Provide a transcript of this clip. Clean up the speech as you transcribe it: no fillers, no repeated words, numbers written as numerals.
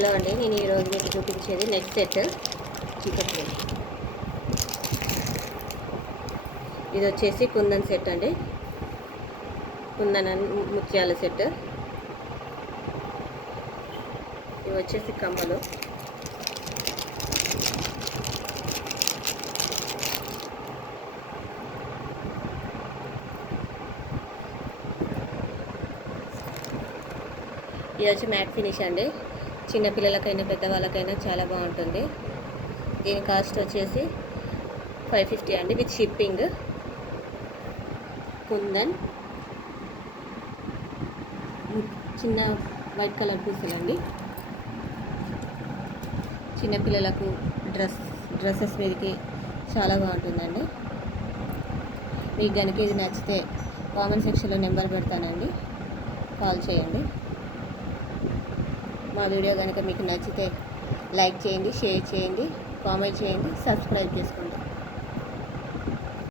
Hello అండి, నేను ఈరోజు మీకు చూపించేది నెట్ సెట్ చీకటి. ఇది వచ్చేసి కుందన్ సెట్ అండి, కుందన్ ముత్యాల సెట్. ఇవి వచ్చేసి కమ్మలు. ఇది వచ్చి మ్యాట్ ఫినిష్ అండి, చిన్నపిల్లలకైనా పెద్దవాళ్ళకైనా చాలా బాగుంటుంది. దీని కాస్ట్ వచ్చేసి 550 అండి, విత్ షిప్పింగ్. కుందన్ చిన్న వైట్ కలర్ పూసలండి. చిన్నపిల్లలకు డ్రెస్సెస్ మీదకి చాలా బాగుంటుందండి. మీకు కనుక ఇది నచ్చితే కామెంట్ సెక్షన్లో నెంబర్ పెడతానండి, కాల్ చేయండి. మా వీడియో కనుక మీకు నచ్చితే లైక్ చేయండి, షేర్ చేయండి, కామెంట్ చేయండి, సబ్స్క్రైబ్ చేసుకోండి.